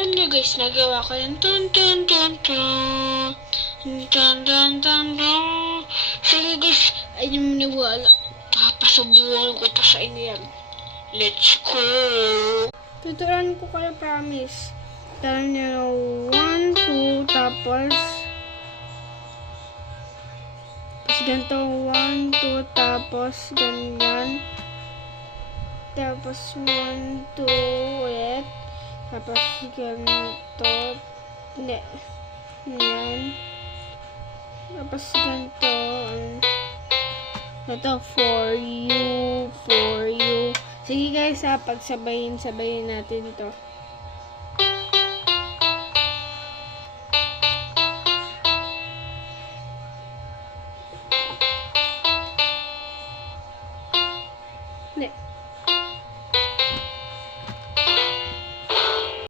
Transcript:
alam niyo guys, nagawa ko yung tun tun tun tun tun tun tun tun. Sige guys, ay yung maniwala. Papasubuhan ko pa sa inyo yan. Let's go! Tuturuan ko kayo, promise. Tala niyo 1, 2, tapos ganito 1, 2, tapos ganyan. Tapos 1, 2 ulit. Tapos ganito. Hindi. Yan. Tapos ganito. Ito, for you. Sige guys, pagsabayin natin to.